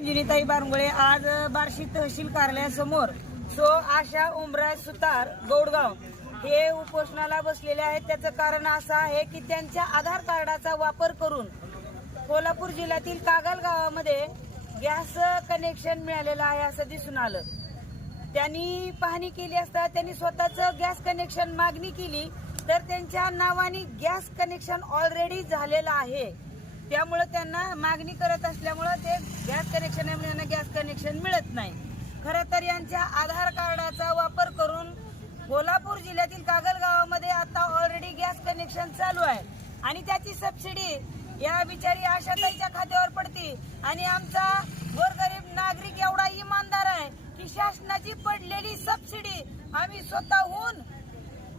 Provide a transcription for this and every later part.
रंजिनीताई बारंगुळे आज बार्शी तहसील कार्यालयासमोर आशा उमराज सुतार गौडगाव हे उपोषणाला बसलेले आहेत। त्याचं कारण असं आहे की त्यांच्या आधार कार्डाचा वापर करून कोल्हापूर जिल्ह्यातील कागल गावामध्ये गॅस कनेक्शन मिळालेलं आहे असं दिसून आलं। त्यांनी पाहणी केली असता त्यांनी स्वतःचं गॅस कनेक्शन मागणी केली तर त्यांच्या नावाने गॅस कनेक्शन ऑलरेडी झालेलं आहे। त्यामुळे त्यांना मागणी करत असल्यामुळे ते गॅस कनेक्शन मिळत नाही। खरं तर यांच्या आधार कार्डाचा वापर करून कोल्हापूर जिल्ह्यातील कागल गावामध्ये आता ऑलरेडी गॅस कनेक्शन चालू आहे आणि त्याची सबसिडी या बिचारी आशाताईच्या खात्यावर पडते आणि आमचा गोरगरीब नागरिक एवढा इमानदार आहे की शासनाची पडलेली सबसिडी आम्ही स्वतःहून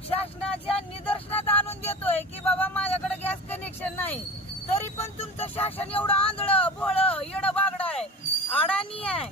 शासनाच्या निदर्शनात आणून देतोय की बाबा माझ्याकडे गॅस कनेक्शन नाही, तरी पण तुमचं शासन एवढं आंधळं भोळं येडं बागडं आहे, अडाणी आहे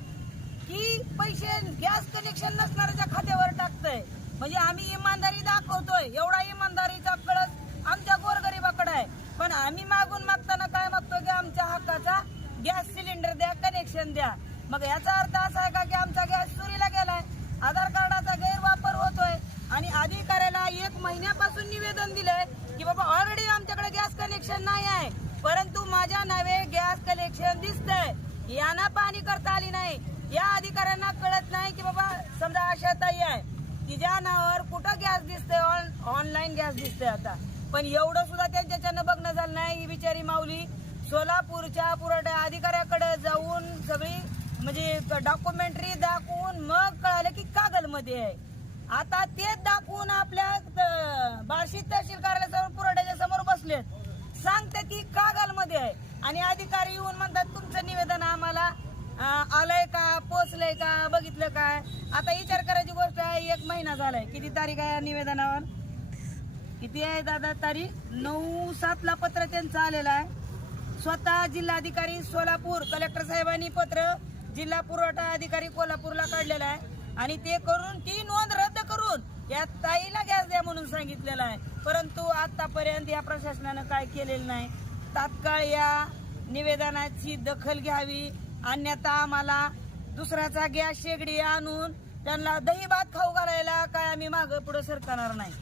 की पैसे गॅस कनेक्शन नसणाऱ्याच्या खात्यावर टाकतंय। म्हणजे आम्ही इमानदारी दाखवतोय, एवढा इमानदारीचा कळस आमच्या गोरगरिबाकडे आहे, पण आम्ही मागताना काय मागतोय की आमच्या हक्काचा गॅस सिलेंडर द्या, कनेक्शन द्या। मग याचा अर्थ असा आहे का की आमचा गॅस चोरीला गेलाय, आधार कार्डाचा गैरवापर होतोय आणि अधिकाऱ्याला 1 महिन्यापासून निवेदन दिलंय की बाबा ऑलरेडी आमच्याकडे गॅस कनेक्शन नाही आहे, परंतु माझ्या नावे गॅस कनेक्शन दिसतंय। यांना पाहणी करता आली नाही। या अधिकाऱ्यांना कळत नाही की बाबा समजा आशाताई आहे तिच्या नावावर कुठं गॅस दिसतंय, ऑनलाईन गॅस दिसतंय आता, पण एवढं सुद्धा त्यांच्याच्यानं बघणं झालं नाही। ही बिचारी माऊली सोलापूरच्या पुरवठा अधिकाऱ्याकडे जाऊन सगळी म्हणजे डॉक्युमेंटरी दाखवून मग कळालं की कागलमध्ये आहे। आता तेच दाखवून आपल्या बार्शी तहसील कार्यालयासमोर पुरवठ्याच्या समोर बसलेत, सांगते की कागलमध्ये आहे आणि अधिकारी येऊन म्हणतात तुमचं निवेदन आम्हाला आलंय का, पोचलंय का, बघितलं काय। आता विचार करायची गोष्ट आहे, 1 महिना झालाय, किती तारीख आहे निवेदनावर, किती आहे दादा तारीख, 9/7 ला पत्र त्यांचं आलेलं आहे। स्वतः जिल्हाधिकारी सोलापूर कलेक्टर साहेबांनी पत्र जिल्हा पुरवठा अधिकारी कोल्हापूरला काढलेलं आहे आणि ते करून ती नोंद रद्द करून या ताईला गॅस द्या म्हणून सांगितलेलं आहे, परंतु आतापर्यंत या प्रशासनानं काय केलेलं नाही। तात्काळ या निवेदनाची दखल घ्यावी, अन्यथा आम्हाला दुसऱ्याचा गॅस शेगडी आणून त्यांना दही भात खाऊ घालायला काय आम्ही मागं पुढे सरकणार नाही।